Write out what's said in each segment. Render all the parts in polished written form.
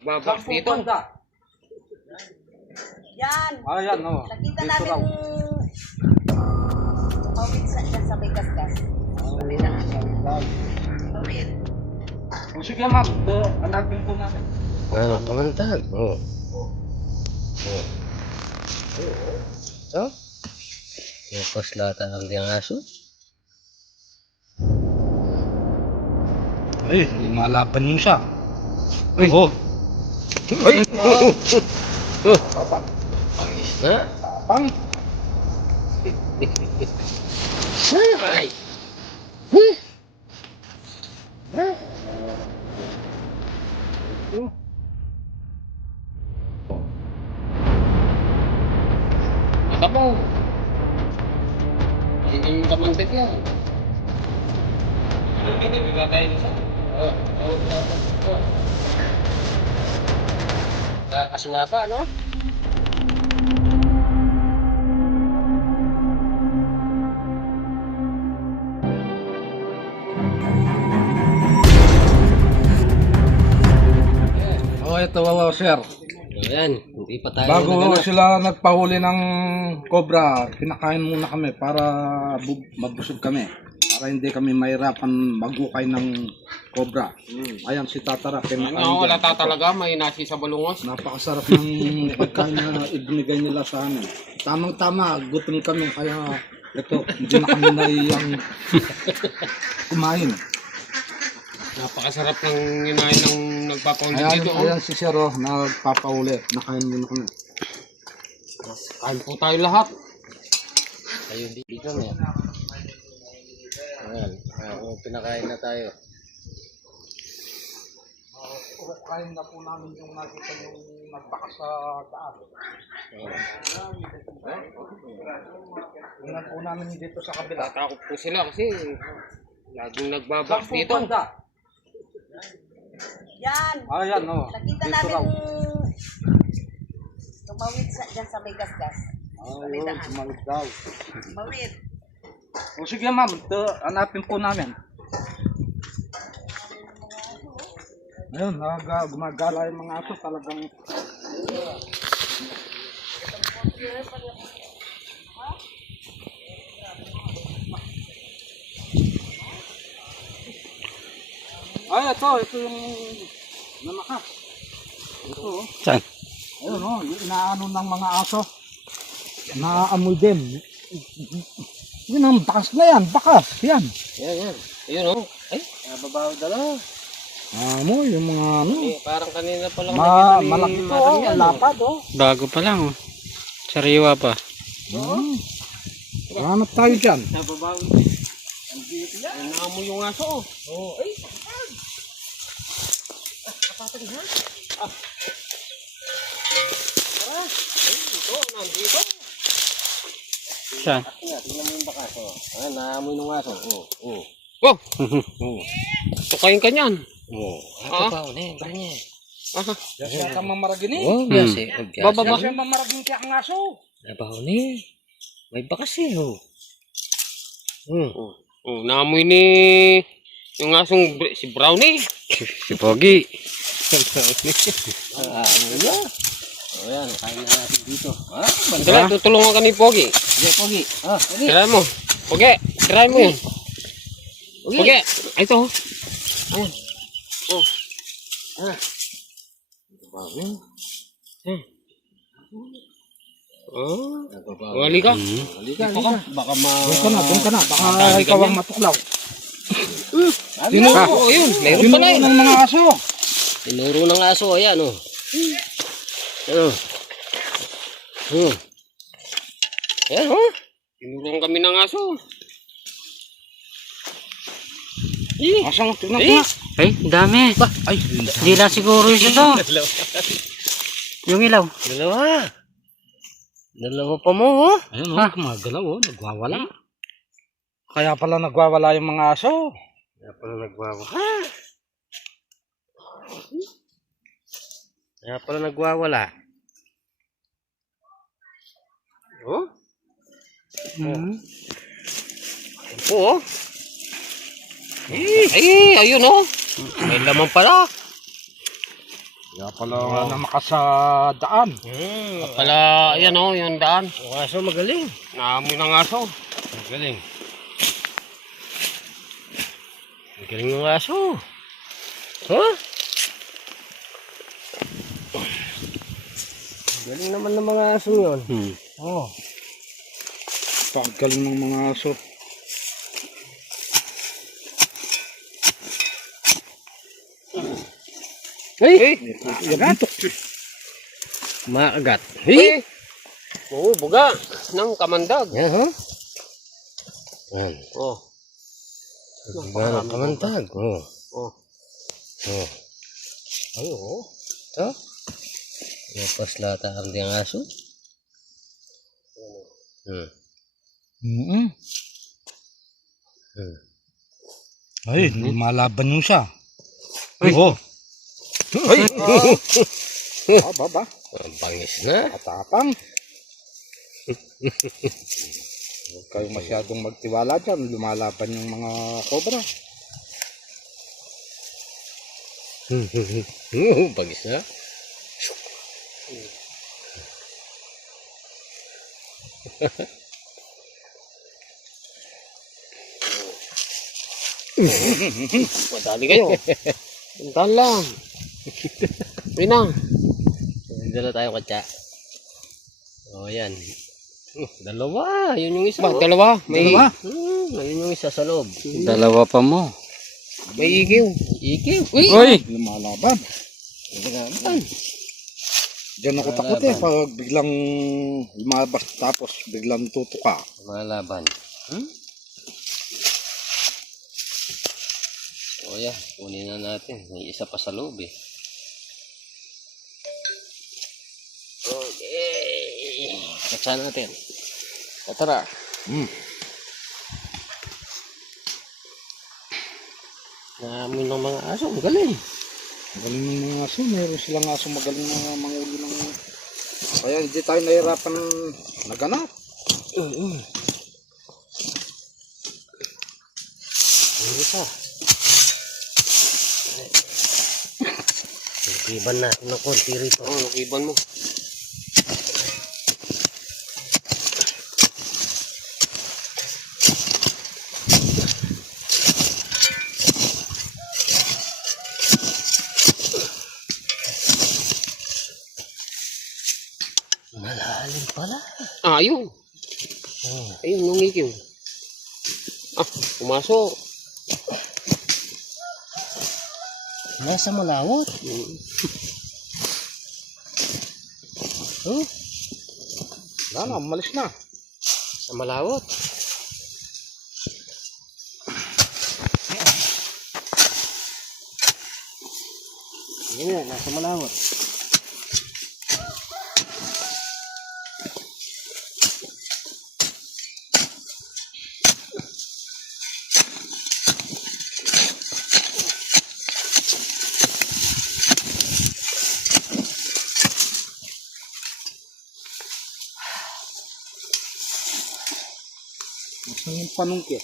Babak dito. Yan. Ayan, no. Nakita namin mawid dyan sa may gasgas. Mawid na natin. Mawid. O sige ma'am, hanapin po natin. Ano, pamantan. Oo. So? Yung paslatan ng diyang aso. Ay, lumalaban yun siya. Ay, oh. Ay, Pangis na. pang. Ay! Matabaw. Hindi yung kamantik yan. Kaso nga pa, no? Oh, ito, sir. Ayan, hindi pa tayo Bago nagano. sila nagpahuli ng cobra, pinakain muna kami para mabusog kami. Para hindi kami mahirapan magukay ng cobra. Ayan si Tatara, kinakain Ano, wala dyan. talaga. May nasi sa balungos. Napakasarap ng pagkain na ibinigay nila sa amin. Tamang-tama, gutom kami. Kaya ito, hindi na kami naiyang kumain. Napakasarap ng inahin ng nagpapaulit Ayan, dito. ayan si Sir, nagpapauli. Nakain muna kami. Kain po tayo lahat. Ayun, dito na. Ayan, pinakain na tayo. Kain na po namin yung nakita yung nagbakas sa daan. Tingnan po namin dito sa kabila. Tatakot po sila kasi laging nagbabak dito. Yan. Ayan, no. Nakita Dito namin raw. tumawid dyan sa may gasgas. Ayun, sumalit daw. Mawid. O sige ma'am, hanapin po namin. Ayun, gumagala yung mga aso talagang. Ay, ito yung namakas. Ito, oh. Saan? Ayun, oh, yung inaano ng mga aso. Naaamoy din. Yun ang bakas na yan, bakas. Yan. Yan. Ayun, oh. Ay, nababaw dala. Amoy, yung mga ano. Parang kanina pa lang Malaki to, oh, lapad, oh. Bago pa lang. Sariwa pa. Hanap tayo dyan. Nababaw. Ay, naamoy yung aso. Oh, ay. Ito, nandito. Saan? Tingnan mo yung bakas, oh. Ah, naamoy ng aso. Oh. Oh, Oh. tukayin ka niyan. Oh. Ah? Pa, ne, branya. Aha. Siya ka mamaragin eh. Oh, biasa. Bababa. Siya mamaragin kaya ang aso. Nabaw ni. May bakas eh, oh. Oh, naamoy ni yung asong si Brownie. Si Pogi. Ano na? O yan, kain na natin dito. Ha? Dala, tutulungan ka ni Pogi. Sige, Pogi. Ah, Pogi. Tirahin mo. Pogi, tirahin mo yun. Pogi, ito. Ayun. Oh. Oh. Wali ka. Halika, halika. Baka Doon ka na. Baka ikaw ang matuklaw. Tinuro. Oh, yun. Meron pa na yun. ng mga aso. tinuro ng aso, ayan, oh. Ano? Ayan, oh. Tinuruan kami ng aso. Asang, tignan ko nga. Ay, dami. Ay, Hindi lang siguro isa to. Yung ilaw. Dalawa pa mo, oh. ayun oh, gumagalaw oh, nagwawala. Kaya pala nagwawala yung mga aso. Kaya pala nagwawala. Kaya pala nagwawala. Oh? Oh? Ay, ayun oh. May laman pala. Kaya pala wala na makasa daan. Pala, yan o, yung daan. Ang aso magaling. Naamoy ng aso. Magaling. Magaling ng aso. Huh? Galing naman ng mga aso yun. Oh. Paggaling ng mga aso. Hey! Yan ito. Maagat. Hey! Oo, buga. Ng kamandag. Yan, ha? Yan. Oh. Buga ng kamantag. Oh. Oh. Oh. Ay, oh. Ito. Lepas lata ang diyang aso. Ay, lumalaban yun siya. Oh. Ay! Baba. Ang pangis na. Katapang. Huwag kayo masyadong magtiwala dyan. Lumalaban yung mga cobra. Pangis na. Madali kayo. Puntahan lang. Pinang. Dala tayo katsa. Oh, yan. Dalawa. Yun yung isa. Ba, dalawa. May, Dalawa? Ayun yung isa sa loob. Dalawa pa mo. may ikiw. Ikiw. Uy! Lumalaban. Lumalaban. Diyan ako takot eh. Pag biglang lumabas tapos biglang tutuka. Lumalaban. O yan. Kunin na natin. May isa pa sa loob eh. Okay. Katsa natin. Tara. Naamoy ng mga aso. Ang galing. Magaling ng mga aso. Meron silang aso magaling na manguli ng... Kaya hindi tayo nahirapan naganap. Ang isa. Iban natin ng konti rito. Oh, nakiban mo. Malalim pala. Ah, ayun. Ayun, yung ikiw. Ah, pumasok. Nasa malawot. Wala na, umalis na. Sa malawot. Yan, nasa malawot. Saan yung panungkit?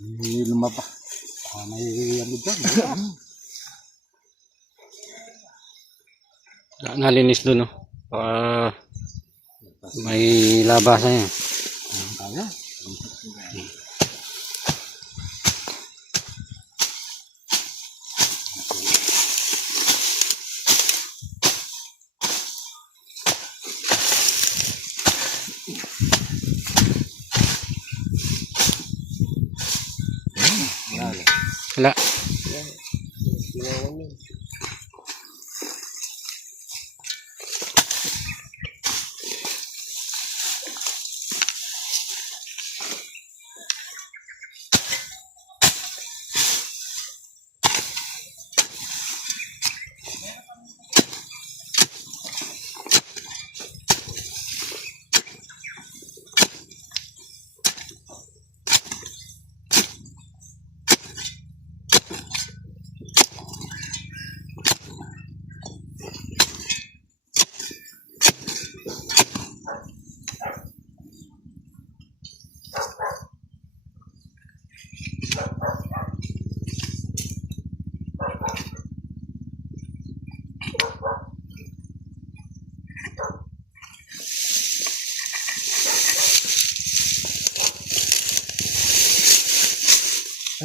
Hindi lumaba. Baka may ano dyan. Nalinis doon, no? May labasan yan. Kaya. Wala.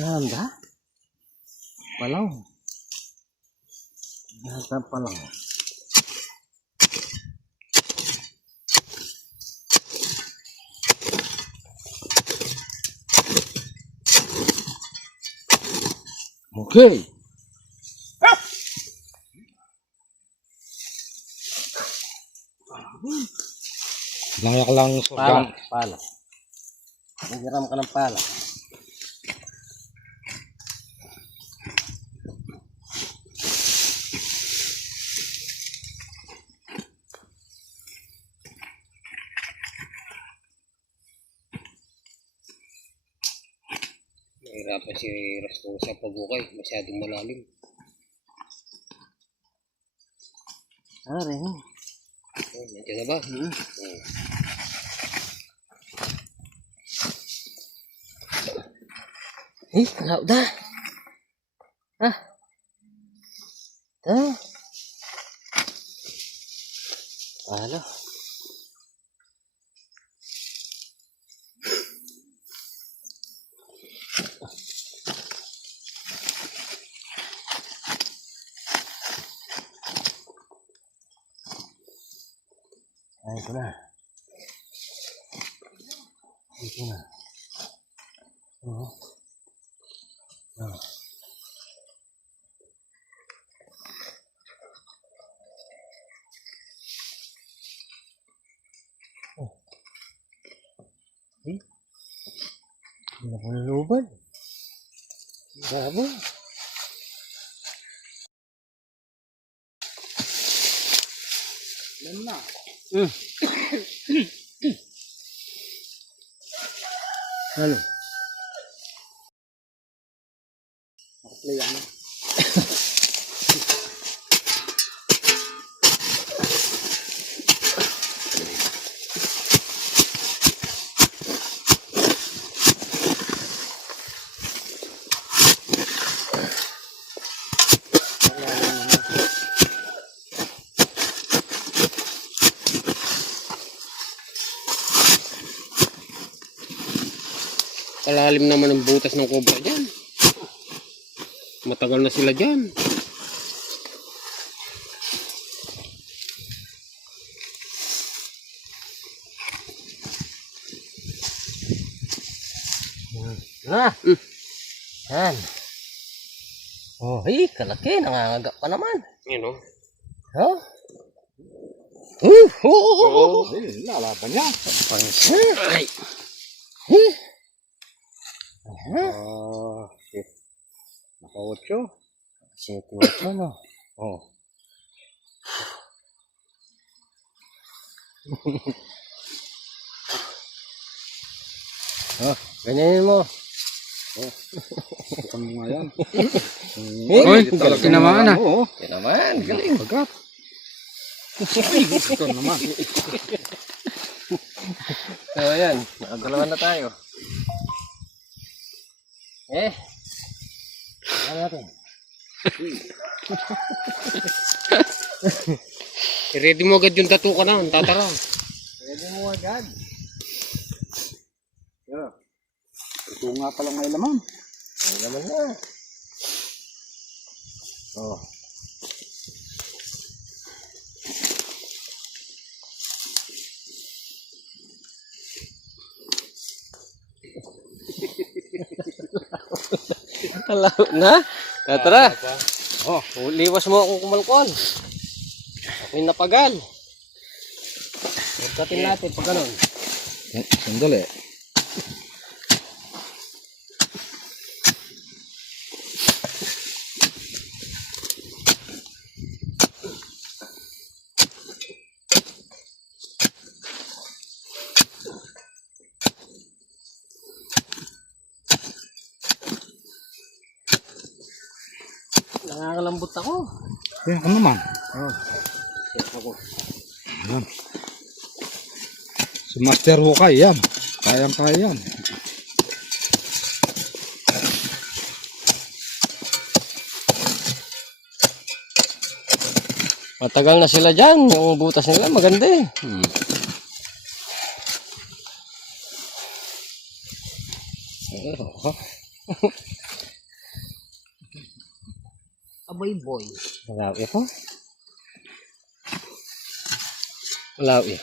Saan ba? Palaw. Nasa palaw. Okay. Langyak lang Pala. sorghum. Pala. Naghiram ka ng pala. Nahirapan si Rasto sa pagukay. Masyadong malalim. Ano rin? Oh, nandiyan na ba? Kalaw dah. Ah. Dah. Pala. Ay, ito na. Ito na. Oh. Oh. Oh. Eh? Hindi na pala luban. Gabo. Yan na. Ano? Play ano? Kalalim naman ang butas ng cobra dyan. Matagal na sila dyan. Na. Yan. Oh, kalaki. Nangangaga pa naman. Yun o. Oh. Lalaban niya. Ay. Shit. Naka-8. Shit, 8 no. Oh. Oh, ganyanin mo. Bukan mo nga yan. Uy, tinamaan na. Oo. Yan naman, galing. Pagkat. Ito naman. So, ayan. Nakagalawan na tayo. Ano natin? I-ready mo agad yung tattoo ka na. Ang tatara. Pwede mo agad. Ito nga palang may laman. Ano naman na? Oh. Lalo na? Tara. Oh, liwas mo akong kumalkol. Ako'y napagal. Pagkatin natin pag ganun. Sandali. Nangangalambot ako. Ako naman. Oh. Ako. Yan. Si Master Hukay, yan. Kayang-kaya yan. Matagal na sila dyan. Yung butas nila maganda eh. Abay boy. Malawi po. Malawi.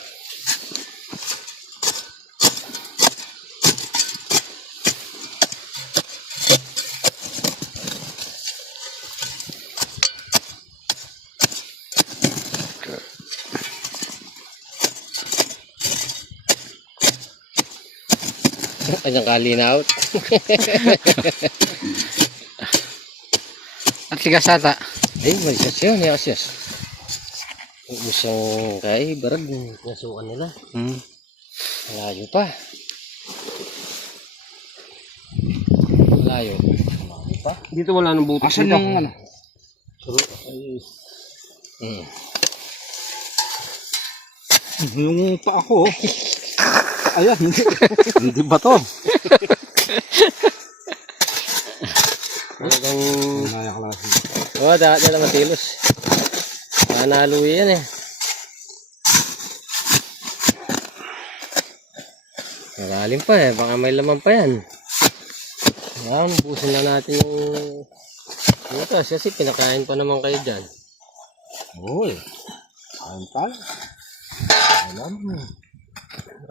Kanyang kalinaw. At tigas ata. Ay, malisas yun. Yes. Usang kay barag. Nasukan nila. Malayo pa. Malayo. Malayo pa. Dito wala nang butas. Asan yung ano? Yung pa ako. Ayan, hindi ba to? Talagang... Naya klase. Oo, dahil na matilos. Manalo yan eh. Malalim pa eh. Baka may laman pa yan. Ayan, busin lang natin yung... Butas kasi pinakain pa naman kayo dyan. Uy, ayun tayo. Alam mo.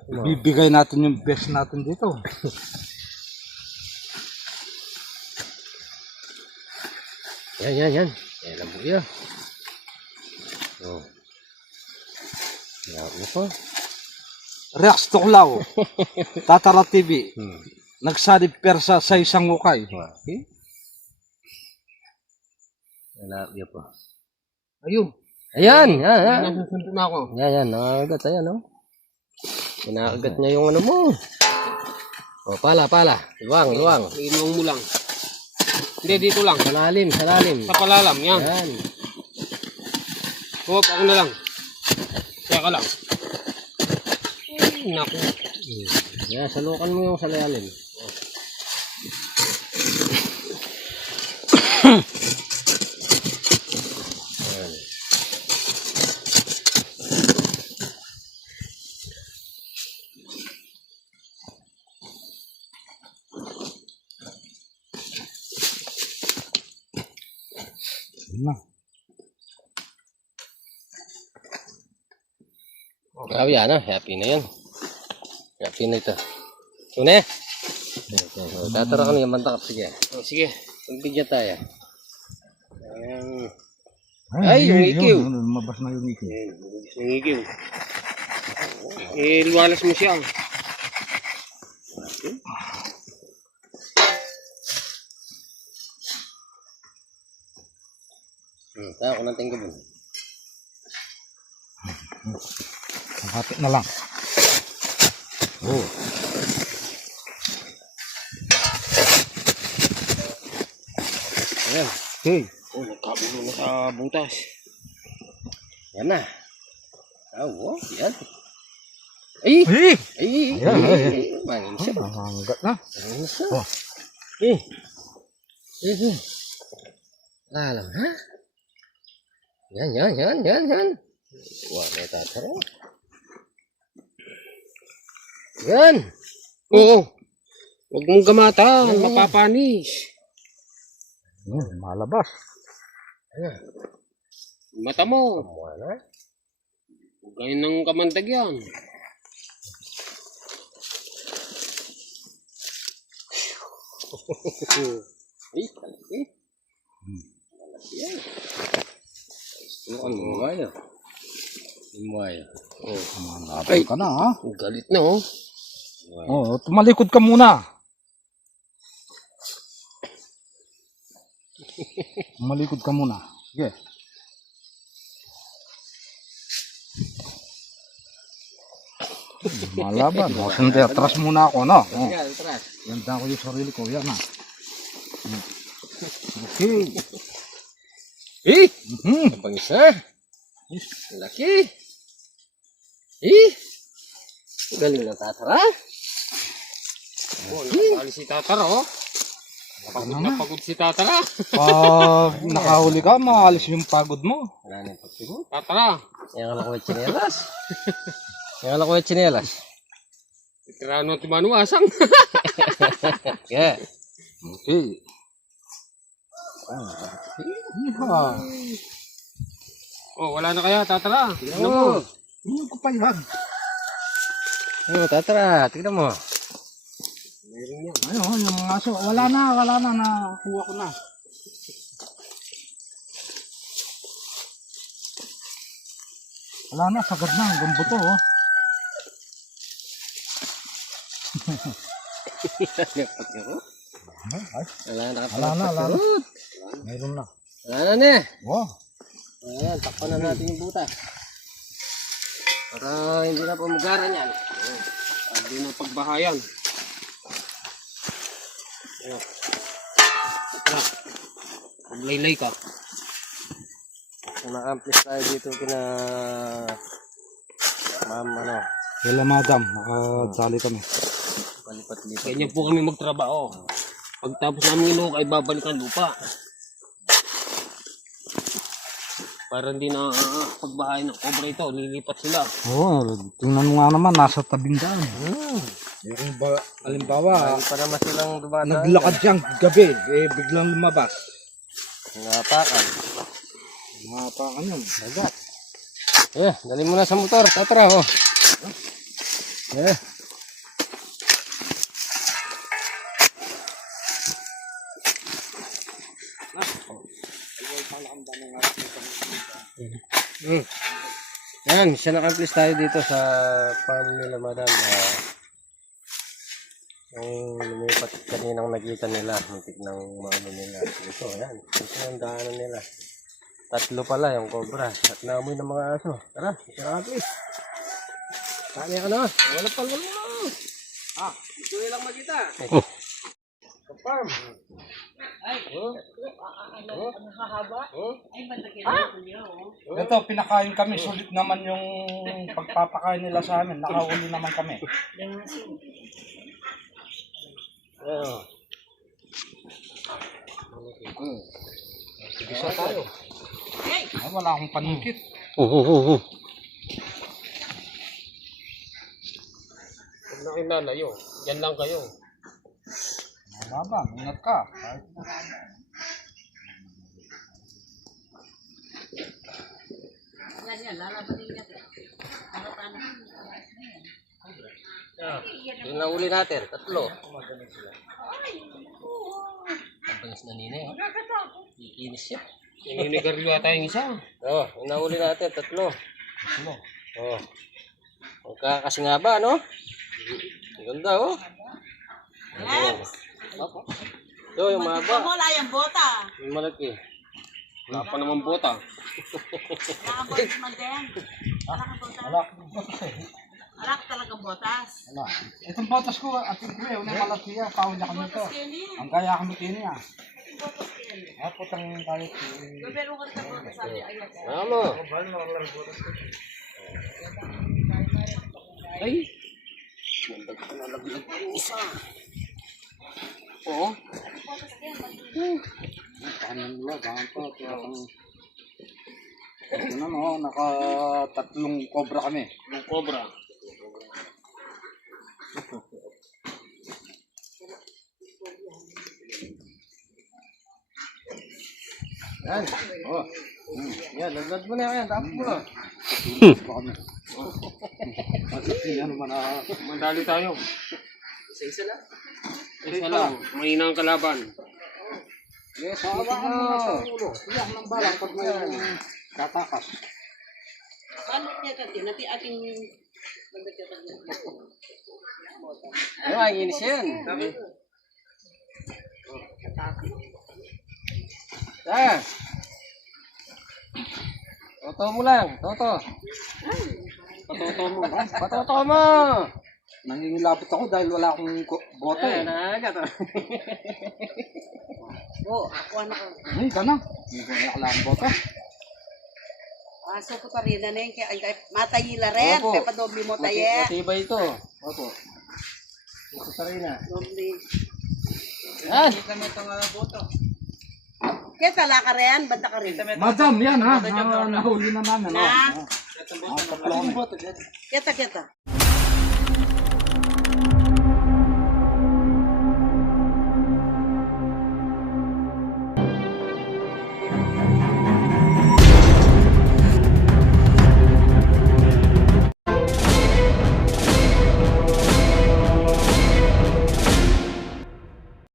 Bibigay natin yung best natin dito. Yan. Yan lang po yun. Oh. Yan po. Reax Tuklaw, Tatara TV, nagsalib persa sa isang ukay. Okay. Wala po. Ayun. Ayan. Nasusunod na ako. Yan. Nangangagat. Ayan, oh. Pinakagat niya yung ano mo. O, pala. Luwang. Inuang mo lang. Hindi, dito lang. Sa lalim. Sa palalam, yan. Yan. Huwag, ako na lang. Teka lang. Ay, naku. Yan, salukan mo yung sa lalim. Yan. Oh, yan ah. Happy na yan. Happy na ito. Sune? Okay. Tatara ka ng mantakap. Sige. Oh, sige. Pagbigyan tayo. Ay, yung ikiw. Lumabas na yung ikiw. Nangigiw. Luwalas mo siya. Tayo ko ng tingkabon. Hati na lang. Oh. Ayan. Okay. Oh, nagkabulo na sa butas. Yan na. Oh, yan. Ay! Mangin siya. Hanggat na. Mangin siya. Oh. Alam, ha? Yan. Wala tataro. Yan. Oo. Huwag mong gamata. Mapapanis. Malabas. Mata mo. Wala. Huwag kayo ng kamandag yan. Ay, kalaki. Malaki yan. Ano mo kaya? Oh, Malabas ka na, ha? Galit na, oh. Oh, tumalikod ka muna. Tumalikod ka muna. Sige. Malaban. O, sindi, atras muna ako, no? Oh. yan, tara. Ganda ko yung sarili ko. Yan, ha? Okay. Abang isa. Laki. Galing na tatara. Oh, nakapali si Tatara, oh. Pagod na pagod si Tatara. Pag nakahuli ka, maalis yung pagod mo. Wala na yung pagsigod. Tatara. Yan ka lang tsinelas. Yan ka lang tsinelas. Tirano at manuasang. Yeah. Okay. Oh, wala na kaya, tatara. Tignan mo. Oo. Hindi ko pa yan. Tatara, tignan mo. Ayun, yung mga aso. Wala na, nakuha ko na. Wala na, sagad na, hanggang buto, oh. Wala na Wala na. Mayroon na. Wala na eh. Wow. Ayan, takpan na natin yung butas. Para hindi na pumugaran yan. Hindi na pagbahayan. Maglaylay ka. Naka-amplis tayo dito kina ma'am Wala madam, nakasali kami. palipat-lipat. Ganyan po kami magtrabaho. Pagtapos namin ilok ay babalik ang lupa. Para hindi na pagbahayan ng cobra ito, lilipat sila. Oo, tingnan mo nga naman, nasa tabing daan. Yung halimbawa, Hindi pa naman silang dumadaan. naglakad siyang gabi, biglang lumabas. Ngapakan. Mga pakan yun. Agad. Dali mo na sa motor. Tatra, oh. Yan, siya naka-amplis tayo dito sa farm nila, madam. Yung lumipat kaninang nakita nila, muntik ng maano nila. Ito, yan. Ito ang daanan nila. 3 pala yung cobra. At naamoy ng mga aso. Tara, siya naka-amplis. Saan yan, ano? Wala pa lang mo. Gusto nilang makita. Sa farm. Ito, pinakain kami. Sulit naman yung pagpapakain nila sa amin. Nakahuli naman kami. Isa tayo. Ay, wala akong panikit. Huwag na kayo lalayo. Diyan lang kayo. Mababa, ingat ka. Wala yan, lalaban ingat. Para paano? Yung nahuli natin, 3. Pagbanis na nina eh. Ikinis siya. Ininigaryo ata yung isa. Yung nahuli natin, 3. Magkakasi nga ba, no? Ang ganda, oh. Ito, yung mahaba. Wala yung bota. Yung malaki. Wala pa naman bota. Nakabot man din. Wala kang botas. Wala ka talagang botas. Wala. Itong botas ko, at yung kuya, yung malaki yan. Tawag niya kami ito. Ang kaya kami kini ah. Putang kahit. Pero ka rin botas sabi ayat. Ano? Ay! Nalaglag pa yung isa. Oo. Kanan nila, gangan pa. Ito na no, naka-3 cobra kami. Yung cobra. Yan. Yan, laglag mo na yan. Tapos mo na. Ano man ah. Mandali tayo. Isa lang. Isa lang. Mahina ang kalaban. Yes, hawakan mo na sa ulo. Iyak ng balang pag may tatakas. Paano niya kasi? Nati ating Ang inis yan. Toto mo lang. Toto. Patoto mo. Patoto mo. Nangingilabot ako dahil wala akong bote. Nakagat. ako ano ko. Ay, ka na. Hindi ko na kailangan bote. Aso ko pa rin na yun. Kaya matayila rin. Opo. Kaya pa doble mo tayo. Matibay ito. Opo. Ito sa rin na. Doble. Yan. Kaya tala ka rin. Banda ka rin. Madam, yan ha. Nahuli na namin. Na. Tatlo kami. Kita.